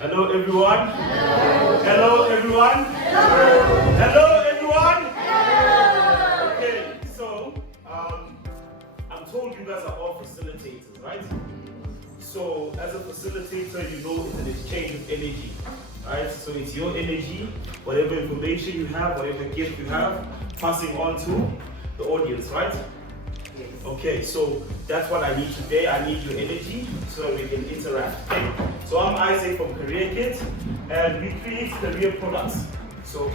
Hello everyone. Hello. Hello everyone. Hello. Hello everyone. Hello. Okay, so I'm told you guys are all facilitators, right? So as a facilitator, you know it's an exchange of energy, right? So it's your energy, whatever information you have, whatever gift you have, passing on to the audience, right? Okay, so that's what I need today. I need your energy so that we can interact. Okay? So I'm Isaac from Career Kit, and we create career products. So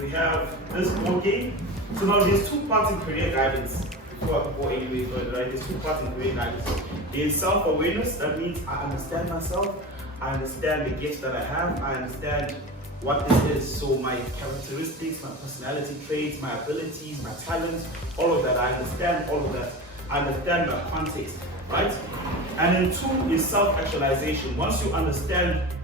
we have this board game. So now there's two parts in career guidance. Before I go anyway further, right? There's two parts in career guidance. There's self-awareness. That means I understand myself. I understand the gifts that I have. I understand what this is. So my characteristics, my personality traits, my abilities, my talents, all of that. I understand all of that. I understand my context, right? And then two is self-actualization. Once you understand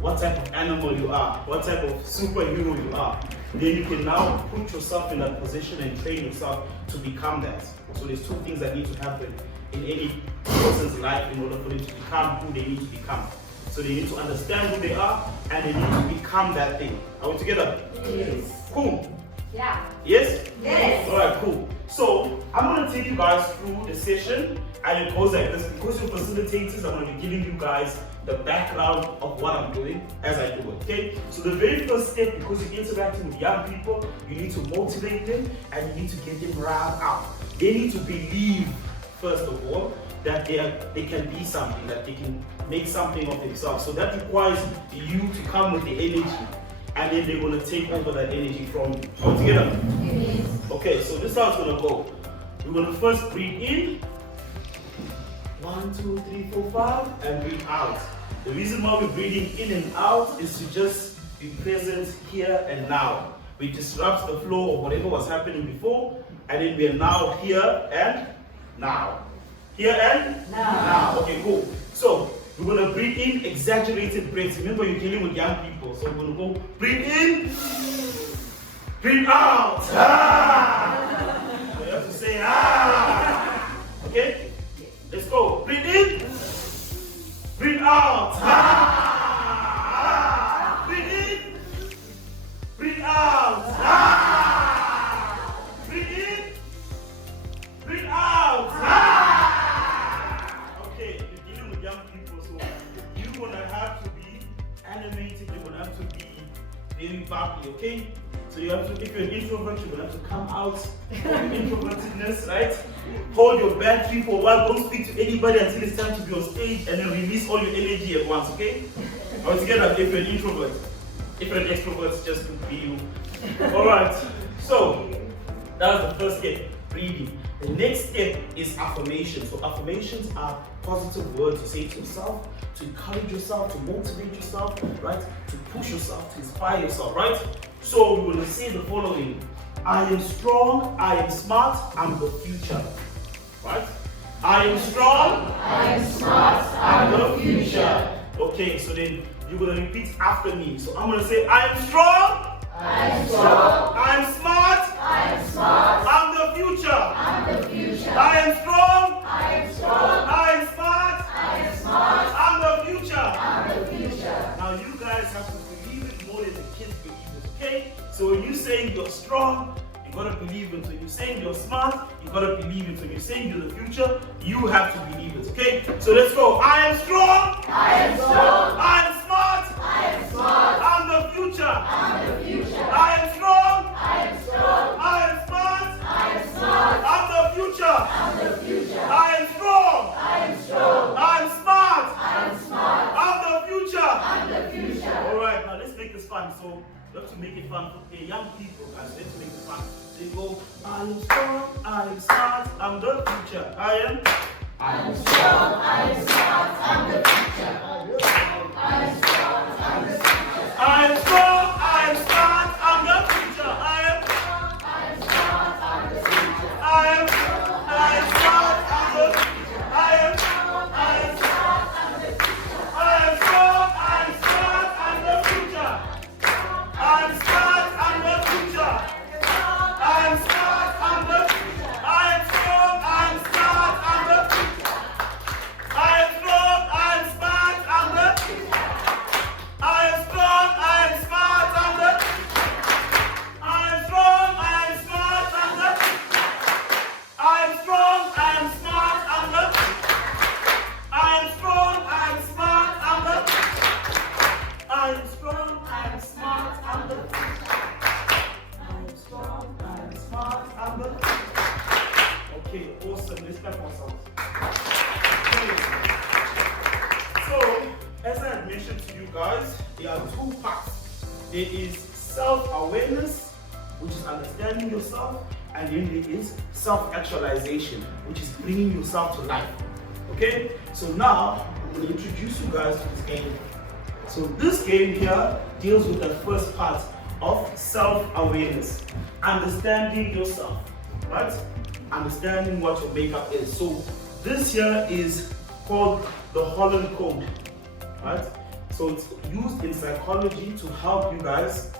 what type of animal you are, what type of superhero you are, then you can now put yourself in that position and train yourself to become that. So there's two things that need to happen in any person's life in order for them to become who they need to become. So they need to understand who they are and they need to become that thing. Are we together? Yes. Cool. Yeah. Yes? Yes. Alright, cool. So I'm going to take you guys through the session, and it goes like this. Because you're facilitators, I'm going to be giving you guys the background of what I'm doing as I do it. Okay? So the very first step, because you're interacting with young people, you need to motivate them and you need to get them riled up. They need to believe, first of all, that they can be something, that they can make something of themselves. So that requires you to come with the energy, and then they're going to take over that energy from you. All together? Yes. Okay, so this is how it's going to go. We're going to first breathe in. 1, 2, 3, 4, 5, and breathe out. The reason why we're breathing in and out is to just be present here and now. We disrupt the flow of whatever was happening before, and then we are now here and now. Here and now. Okay, cool. So we're going to breathe in exaggerated breaths. Remember, you're dealing with young people. So we're going to go breathe in, breathe out. Ah! So you have to say ah. Okay? Let's go. Breathe in, breathe out. Ah! Breathe in, breathe out. Ah! Breathe in, breathe out. Ah! Young people, so you're gonna have to be animated, you're gonna have to be very bubbly, okay? So you have to, if you're an introvert, you're gonna have to come out of introvertedness, right? Hold your battery for a while, don't speak to anybody until it's time to be on stage, and then release all your energy at once, okay? All together, if you're an introvert. If you're an extrovert, just be you. Alright, so that's the first step, breathing. The next step is affirmation. So affirmations are positive words you say to yourself, to encourage yourself, to motivate yourself, right? To push yourself, to inspire yourself, right? So we will say the following: I am strong, I am smart, I'm the future. Right? I am strong, I am smart, I'm the future. Okay, so then you're going to repeat after me. So I'm going to say, I am strong, I am strong, I am smart, I am smart, I'm the future. I'm the future. I am strong, I am strong, I am smart, I am smart, I'm the future. I'm the future. Now you guys have to believe it more than the kids believe it, okay? So when you say you're strong, you gotta believe it. When you're saying you're smart, you gotta believe it. When you're saying you're the future, you have to believe it, okay? So let's go. I am strong, I am strong, I am smart, I am smart, I'm the future. I'm the future. I am strong, I am strong, I am smart, I am smart, I'm the future. I'm the future. I am strong, I am strong, I'm smart, I am smart, I'm the future. I'm the future. Alright, now let's make this fun. So you have to make it fun for the young people, guys. Let's make it fun. So you go, I am strong, I am smart, I'm the future. I am strong, I am smart, I'm the future. I am strong, I'm the future. I am strong, I am smart, I'm the future. I am Smart, I'm the future. smart, I'm the future. I am smart, I'm the future. I am Smart, I'm the future. I'm smart, I'm the future. I'm smart, I'm the future. I am strong, I'm smart, I'm the future. I am strong, I'm smart, I'm the future. you guys, there are two parts. There is self-awareness, which is understanding yourself, and then there is self-actualization, which is bringing yourself to life. Okay? So now, I'm going to introduce you guys to this game. So this game here deals with the first part of self-awareness. Understanding yourself, right? Understanding what your makeup is. So this here is called the Holland Code, right? So it's used in psychology to help you guys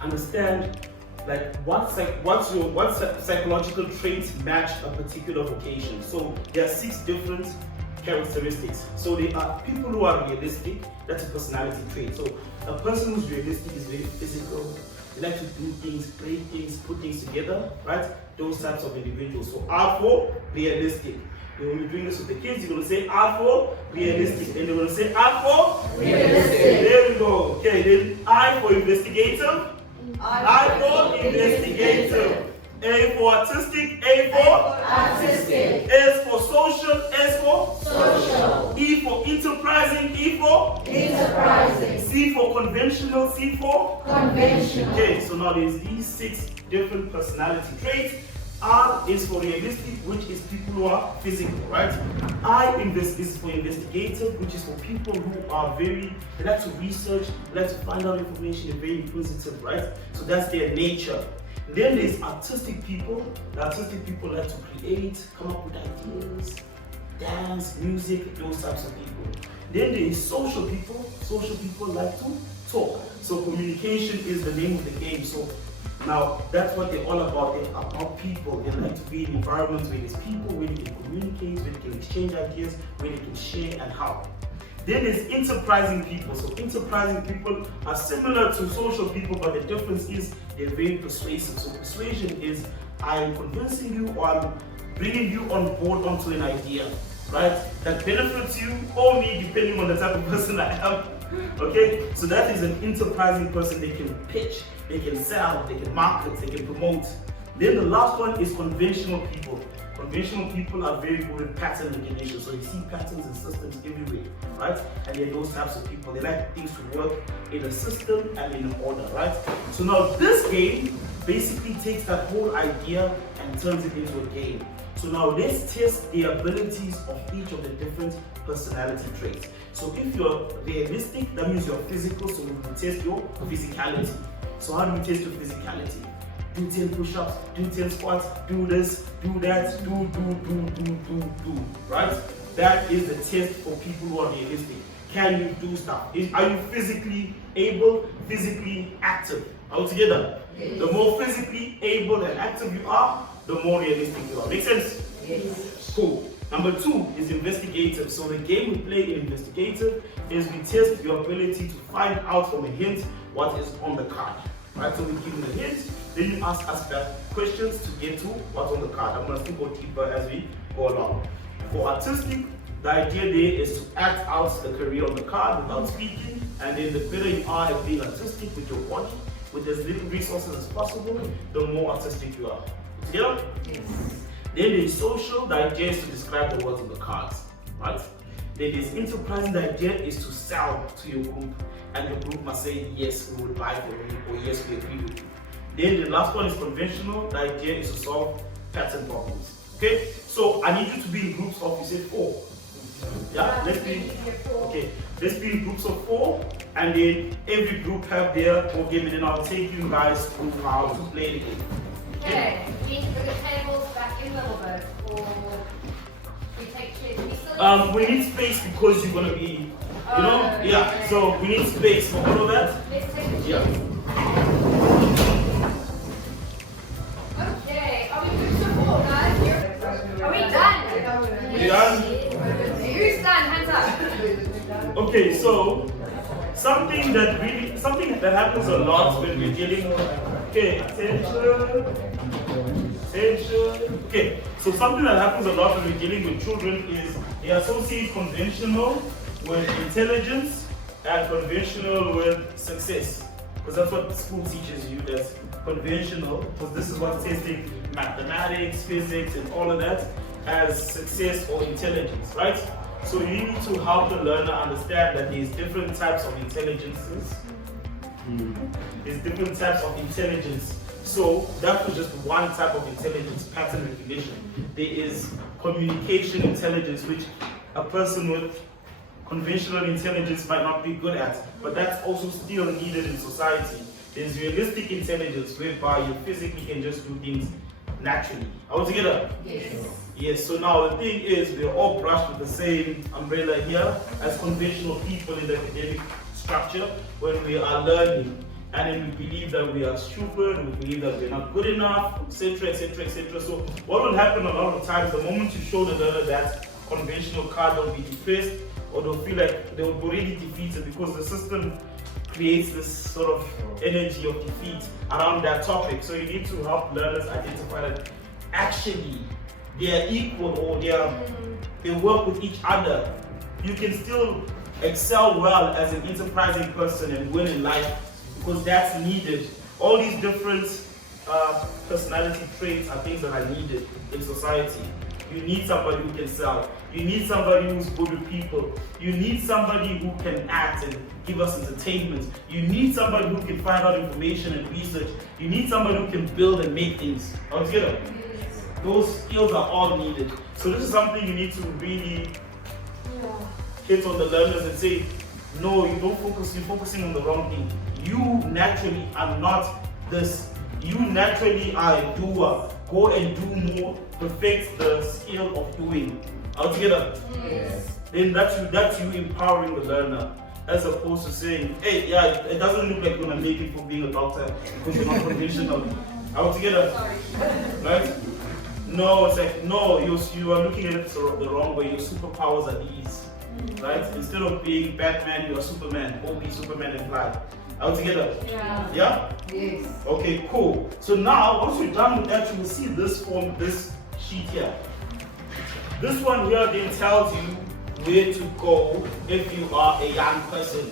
understand like what psychological traits match a particular vocation. So there are 6 different characteristics. So they are people who are realistic, that's a personality trait. So a person who's realistic is very physical. They like to do things, play things, put things together, right? Those types of individuals. So R for realistic. When you're doing this with the kids, you're going to say R for realistic. Then they're going to say R for realistic. There we go. Okay, then I for investigative. I for investigative. A for artistic. A for Artistic. S for social. S for Social. E for enterprising. E for Enterprising. C for conventional. C for Conventional. Okay, so now there's these 6 different personality traits. R is for realistic, which is people who are physical, right? Is for investigative, which is for people who are they like to research, they like to find out information, they're very inquisitive, right? So that's their nature. Then there's artistic people. The artistic people like to create, come up with ideas, dance, music, those types of people. Then there is social people. Social people like to talk. So communication is the name of the game. So now, that's what they're all about. They're about people. They like to be in environments where there's people, where they can communicate, where they can exchange ideas, where they can share and help. Then there's enterprising people. So enterprising people are similar to social people, but the difference is they're very persuasive. So persuasion is I'm convincing you or I'm bringing you on board onto an idea, right? That benefits you or me, depending on the type of person I am. Okay, so that is an enterprising person. They can pitch, they can sell, they can market, they can promote. Then the last one is conventional people. Conventional people are very good at pattern recognition. So you see patterns and systems everywhere, right? And they're those types of people. They like things to work in a system and in an order, right? So now this game basically takes that whole idea and turns it into a game. So now let's test the abilities of each of the different personality traits. So if you're realistic, that means you're physical, so we will test your physicality. So how do we test your physicality? Do 10 push-ups, do 10 squats, do this, do that, do, right? That is the test for people who are realistic. Can you do stuff? Are you physically able, physically active? All together? Yes. The more physically able and active you are, the more realistic you are. Make sense? Yes. Cool. Number 2 is investigative. So the game we play in investigative is we test your ability to find out from a hint what is on the card. Right? So we give you the hint, then you ask us back questions to get to what's on the card. I'm going to still go deeper as we go along. For artistic, the idea there is to act out the career on the card without speaking, and then the better you are at being artistic with your body, with as little resources as possible, the more artistic you are. Together? Yes. Then there's social, the idea is to describe the words on the cards, right? Then there's enterprising, the idea is to sell to your group, and your group must say, yes, we will buy for you, or yes, we agree with you. Then the last one is conventional, the idea is to solve pattern problems. Okay, so I need you to be in groups of, you said 4. Yeah, let's be in groups of 4, and then every group have their game, and then I'll take you guys through how to play the game. Okay, we need to put the tables back in level mode, or we take we need space because you're gonna be, yeah. So we need space for all of that. Let's take the Yeah. Okay, are we good so far, guys? Are we done? We done? Who's done? Hands up. Okay, so something that happens a lot when we're dealing. Okay, attention. Okay, so something that happens a lot when we're dealing with children is they associate conventional with intelligence and conventional with success. Because that's what school teaches you, that's conventional, because this is what's testing mathematics, physics, and all of that as success or intelligence, right? So you need to help the learner understand that there's different types of intelligences. There's different types of intelligence. So that was just one type of intelligence, pattern recognition. There is communication intelligence, which a person with conventional intelligence might not be good at, but that's also still needed in society. There's realistic intelligence, whereby you physically can just do things naturally. Are we together? Yes. Yes, so now the thing is, we're all brushed with the same umbrella here as conventional people in the academic structure when we are learning. And then we believe that we are stupid, we believe that we're not good enough, etc., etc., etc. So what will happen a lot of times, the moment you show the learner that conventional card, they'll be depressed, or they'll feel like they'll be already defeated, because the system creates this sort of energy of defeat around that topic. So you need to help learners identify that actually they are equal, or they work with each other. You can still excel well as an enterprising person and win in life, because that's needed. All these different personality traits are things that are needed in society. You need somebody who can sell. You need somebody who's good with people. You need somebody who can act and give us entertainment. You need somebody who can find out information and research. You need somebody who can build and make things. All together. Those skills are all needed. So this is something you need to really hit on the learners and say, no, you don't focus, you're focusing on the wrong thing. You naturally are not this. You naturally are a doer. Go and do more. Perfect the skill of doing. All together? Yes. Then that's you empowering the learner, as opposed to saying, hey, yeah, it doesn't look like you're gonna make it for being a doctor because you're not conventional. All together? Sorry. Right? No, it's like, no, you are looking at it the wrong way. Your superpowers are these. Right? Instead of being Batman, you are Superman. Or be Superman and fly. All together? Yeah. Yeah? Yes. Okay, cool. So now, once you're done with that, you will see this form, this sheet here. This one here then tells you where to go if you are a young person.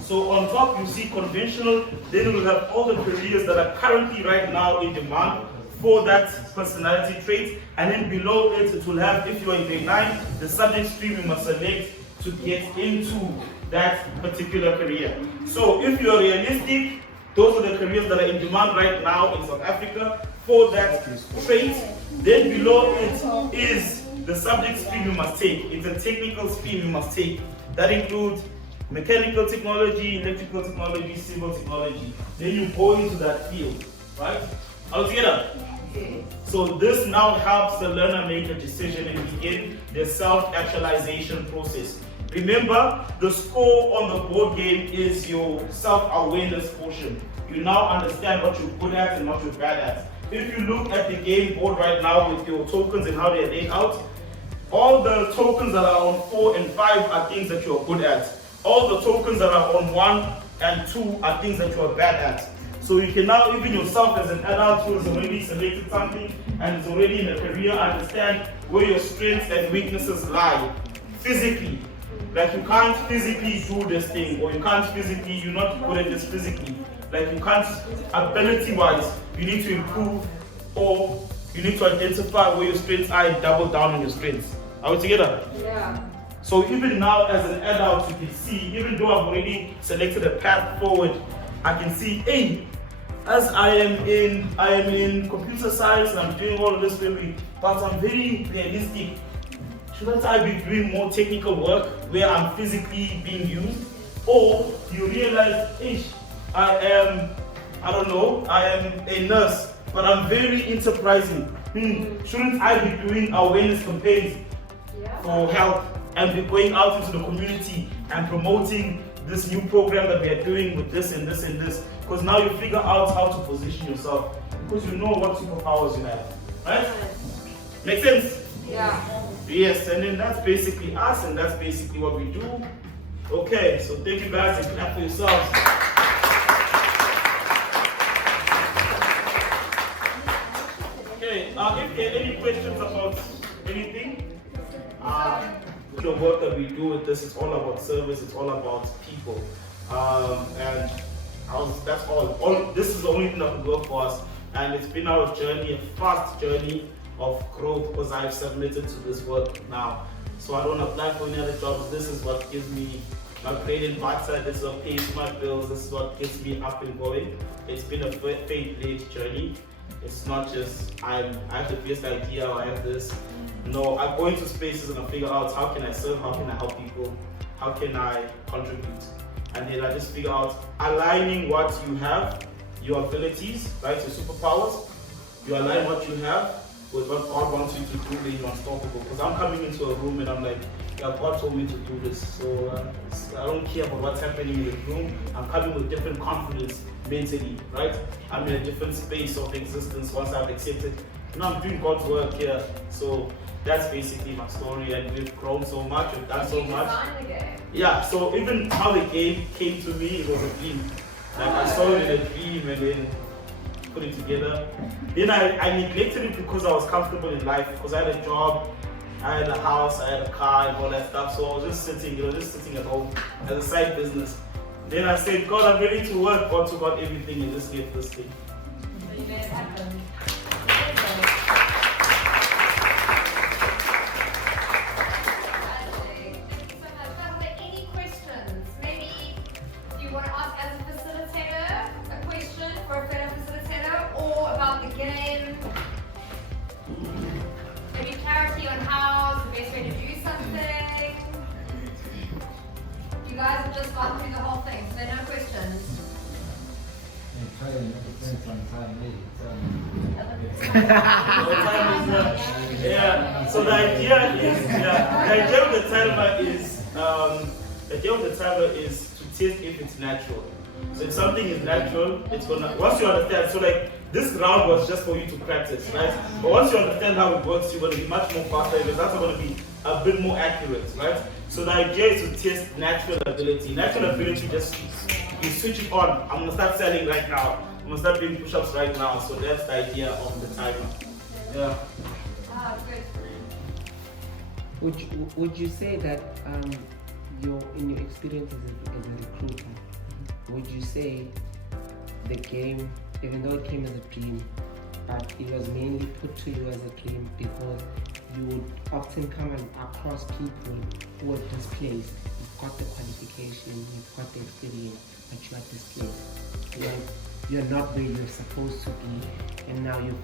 So on top you see conventional, then we'll have all the careers that are currently right now in demand for that personality trait. And then below it, it will have, if you are in grade 9, the subject stream you must select to get into that particular career. So if you are realistic, those are the careers that are in demand right now in South Africa for that trait. Then below it is the subject stream you must take. It's a technical stream you must take. That includes mechanical technology, electrical technology, civil technology. Then you go into that field, right? All together? So this now helps the learner make a decision and begin the self-actualization process. Remember, the score on the board game is your self-awareness portion. You now understand what you're good at and what you're bad at. If you look at the game board right now with your tokens and how they're laid out, all the tokens that are on 4 and 5 are things that you're good at. All the tokens that are on 1 and 2 are things that you're bad at. So you can now, even yourself as an adult who has already selected something and is already in a career, understand where your strengths and weaknesses lie physically. Like you can't physically do this thing, or you can't physically, you're not good at this physically. Like you can't, ability-wise, you need to improve, or you need to identify where your strengths are and double down on your strengths. Are we together? Yeah. So even now as an adult, you can see, even though I've already selected a path forward, I can see, hey, as I am in computer science and I'm doing all of this, but I'm very realistic. Shouldn't I be doing more technical work where I'm physically being used? Or you realize, I am a nurse, but I'm very enterprising. Shouldn't I be doing awareness campaigns for health and be going out into the community and promoting this new program that we are doing with this and this and this? Because now you figure out how to position yourself, because you know what superpowers you have, right? Make sense? Yeah. Yes, and then that's basically us, and that's basically what we do. Okay, so thank you guys, and clap for yourselves. Okay, if there are any questions about anything, the work that we do with this, it's all about service, it's all about people. And that's all. This is the only thing that can work for us, and it's been our journey, a fast journey of growth, because I've submitted to this work now. So I don't apply for any other jobs. This is what gives me my bread and butter. This is what pays my bills. This is what gets me up and going. It's been a faith-led journey. It's not just I have the best idea or I have this. No, I go into spaces and I figure out how can I serve, how can I help people, how can I contribute. And then I just figure out aligning what you have, your abilities, right, your superpowers. You align what you have with what God wants you to do, then you're unstoppable. Because I'm coming into a room and I'm like, yeah, God told me to do this. So I don't care about what's happening in the room. I'm coming with different confidence mentally, right? I'm in a different space of existence once I've accepted. Now I'm doing God's work here. So that's basically my story, and we've grown so much, we've done so much. Yeah, so even how the game came to me, it was a dream. Like I saw it in a dream and then put it together. Then I neglected it because I was comfortable in life, because I had a job, I had a house, I had a car and all that stuff. So I was just sitting, just sitting at home as a side business. Then I said, God, I'm ready to work. God took out everything and just gave this thing. So you made it happen. You guys have just gone through the whole thing, so there are no questions. Yeah. So the idea is, the idea of the timer is to test if it's natural. So if something is natural, it's gonna. Once you understand, so like this round was just for you to practice, right? But once you understand how it works, you're gonna be much more faster. Because that's gonna be a bit more accurate, right? So the idea is to test natural ability. Natural ability, just you switch it on. I'm gonna start selling right now. I'm gonna start doing push-ups right now. So that's the idea of the timer. Yeah. Ah, good. Would you say that in your experience as a recruiter, would you say the game, even though it came as a dream, but it was mainly put to you as a dream because you would often come across people who are displaced? You've got the qualification, you've got the experience, but you are displaced. You're not where you're supposed to be, and now you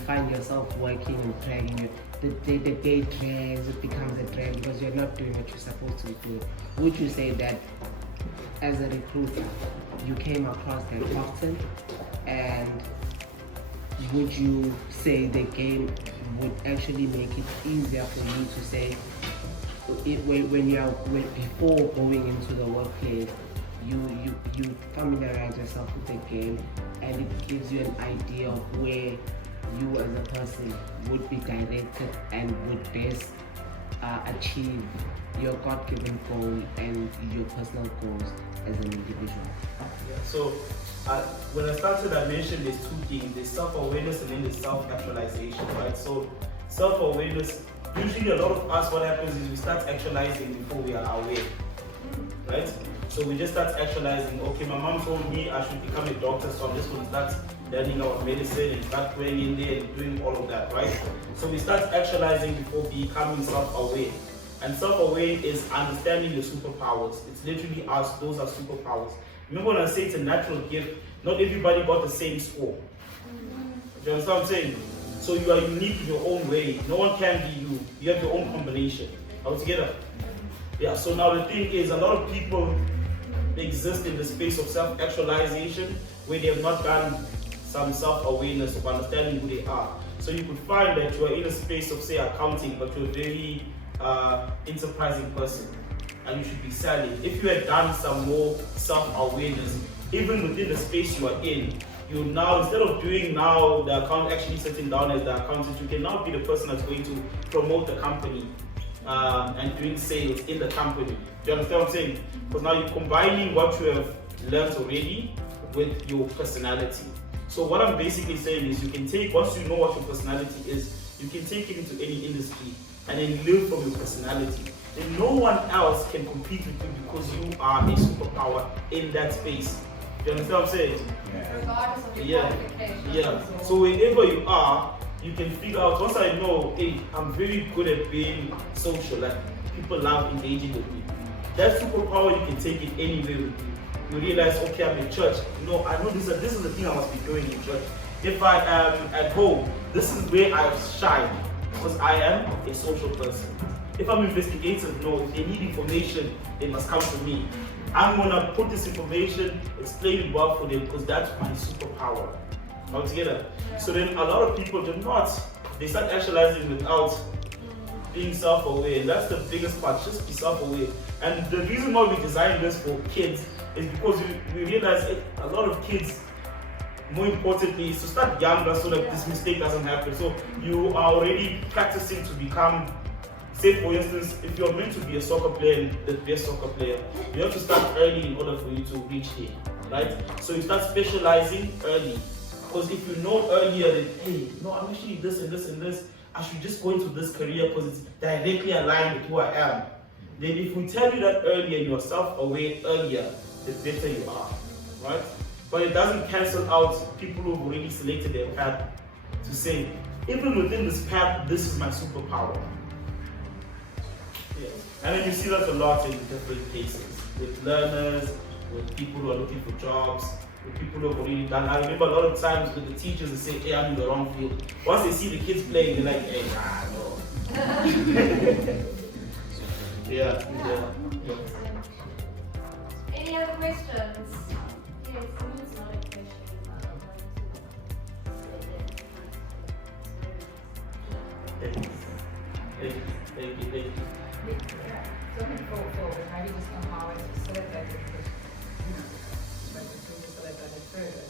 find yourself working and dragging. The day drags, it becomes a drag because you're not doing what you're supposed to be doing. Would you say that as a recruiter, you came across that often, and would you say the game would actually make it easier for you to say, before going into the workplace, you familiarize yourself with the game, and it gives you an idea of where you as a person would be directed and would best achieve your God-given goal and your personal goals as an individual? Yeah, so when I started, I mentioned there's two things. There's self-awareness and then there's self-actualization, right? So self-awareness, usually a lot of us, what happens is we start actualizing before we are aware, right? So we just start actualizing. Okay, my mom told me I should become a doctor, so I'm just going to start learning about medicine and start going in there and doing all of that, right? So we start actualizing before becoming self-aware. And self-aware is understanding your superpowers. It's literally us, those are superpowers. Remember when I say it's a natural gift, not everybody got the same score. Do you understand what I'm saying? So you are unique in your own way. No one can be you. You have your own combination. All together? Yeah, so now the thing is, a lot of people exist in the space of self-actualization where they have not done some self-awareness of understanding who they are. So you could find that you are in a space of, say, accounting, but you're a very enterprising person and you should be selling. If you had done some more self-awareness, even within the space you are in, you now, instead of doing now the account actually sitting down as the accountant, you can now be the person that's going to promote the company and doing sales in the company. Do you understand what I'm saying? Because now you're combining what you have learned already with your personality. So what I'm basically saying is you can take, once you know what your personality is, you can take it into any industry and then live from your personality. Then no one else can compete with you because you are a superpower in that space. Do you understand what I'm saying? Regardless of your qualifications. Yeah. So wherever you are, you can figure out, once I know, hey, I'm very good at being social. Like, people love engaging with me. That superpower, you can take it anywhere with you. You realize, okay, I'm in church. I know this is the thing I must be doing in church. If I am at home, this is where I shine, because I am a social person. If I'm investigative, if they need information, they must come to me. I'm gonna put this information, explain it well for them, because that's my superpower. All together. So then a lot of people do not. They start actualizing without being self-aware. And that's the biggest part, just be self-aware. And the reason why we designed this for kids is because we realize a lot of kids, more importantly, is to start younger so that this mistake doesn't happen. So you are already practicing to become, say for instance, if you're meant to be a soccer player, the best soccer player, you have to start early in order for you to reach there, right? So you start specializing early. Because if you know earlier that, hey, I'm actually this and this and this, I should just go into this career because it's directly aligned with who I am. Then if we tell you that earlier, you are self-aware earlier, the better you are, right? But it doesn't cancel out people who've already selected their path to say, even within this path, this is my superpower. Yeah. And then you see that a lot in different cases, with learners, with people who are looking for jobs, with people who have already done. I remember a lot of times with the teachers they say, hey, I'm in the wrong field. Once they see the kids playing, they're like, hey, no. Yeah. Any other questions? Yes, it's not a question. Thank you. Something for maybe just on how it's facilitated, because when we facilitate it further,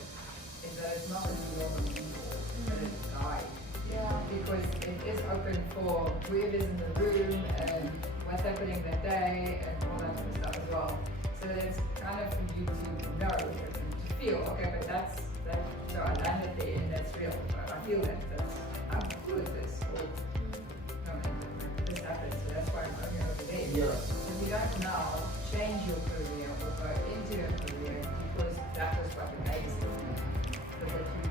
is that it's not really your people, but it's a guide. Yeah. Because it is open for whoever's in the room and what's happening that day and all that sort of stuff as well. So that it's kind of for you to know and to feel, okay, but that. So I landed there and that's real. I feel that I'm good at this. Or, this happens, so that's why I'm only over there. Yeah. If you don't now change your career or go into your career because that was what amazing, so that you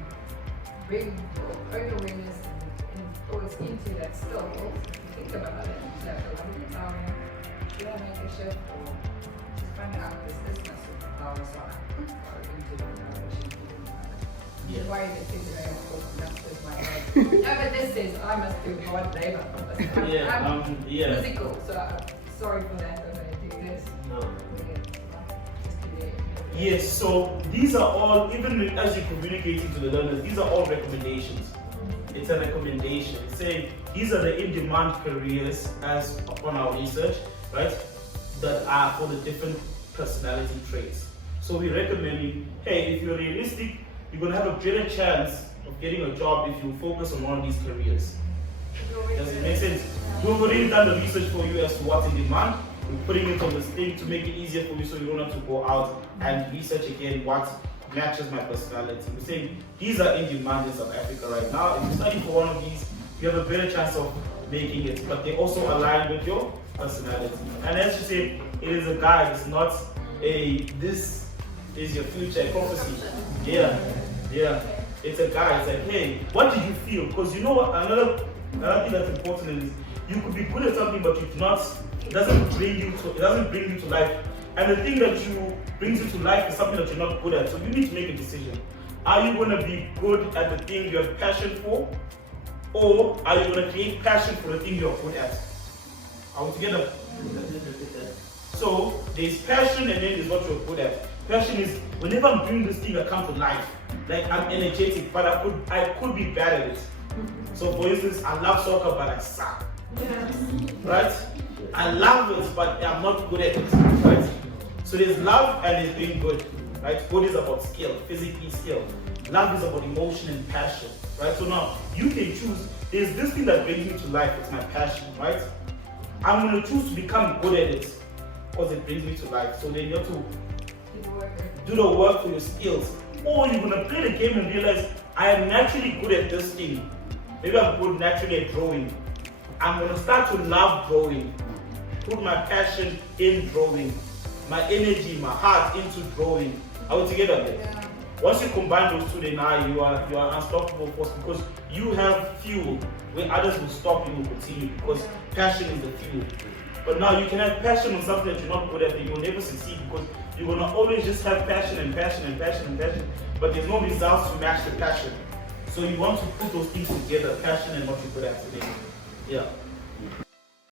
bring your own awareness and thoughts into that still. If you think about it, you say, okay, what did you tell me? Should I make a shift or just find out this is my superpower, so I could go into the direction you didn't know. The way that kids are going to talk, that's just my way. No, but this says I must do hard labor. I'm physical, so I'm sorry for that. I'm going to do this. No. Just be there. Yes, so these are all, even as you're communicating to the learners, these are all recommendations. It's a recommendation. It's saying these are the in-demand careers as upon our research, right? That are for the different personality traits. So we recommend you, hey, if you're realistic, you're going to have a better chance of getting a job if you focus on one of these careers. Does it make sense? We've already done the research for you as to what's in demand. We're putting it on this thing to make it easier for you so you don't have to go out and research again what matches my personality. We're saying these are in demand in South Africa right now. If you study for one of these, you have a better chance of making it, but they also align with your personality. And as you say, it is a guide, it's not this is your future prophecy. Yeah. It's a guide. It's like, hey, what did you feel? Because you know what? Another thing that's important is you could be good at something, but it doesn't bring you to life. And the thing that brings you to life is something that you're not good at. So you need to make a decision. Are you going to be good at the thing you have passion for, or are you going to create passion for the thing you're good at? Are we together? So there's passion, and then there's what you're good at. Passion is whenever I'm doing this thing, I come to life. Like I'm energetic, but I could be bad at it. So for instance, I love soccer, but I suck. Right? I love it, but I'm not good at it. Right? So there's love and there's being good. Right? Good is about skill, physically skill. Love is about emotion and passion. Right? So now you can choose. There's this thing that brings me to life. It's my passion. Right? I'm going to choose to become good at it because it brings me to life. So then you have to do the work for your skills. Or you're going to play the game and realize I am naturally good at this thing. Maybe I'm good naturally at drawing. I'm going to start to love drawing. Put my passion in drawing. My energy, my heart into drawing. Are we together there? Yeah. Once you combine those two, then you are unstoppable force because you have fuel where others will stop, you will continue because passion is the fuel. But now you can have passion on something that you're not good at, and you will never succeed because you're gonna always just have passion and passion and passion and passion, but there's no results to match the passion. So you want to put those things together, passion and what you're good at today. Yeah.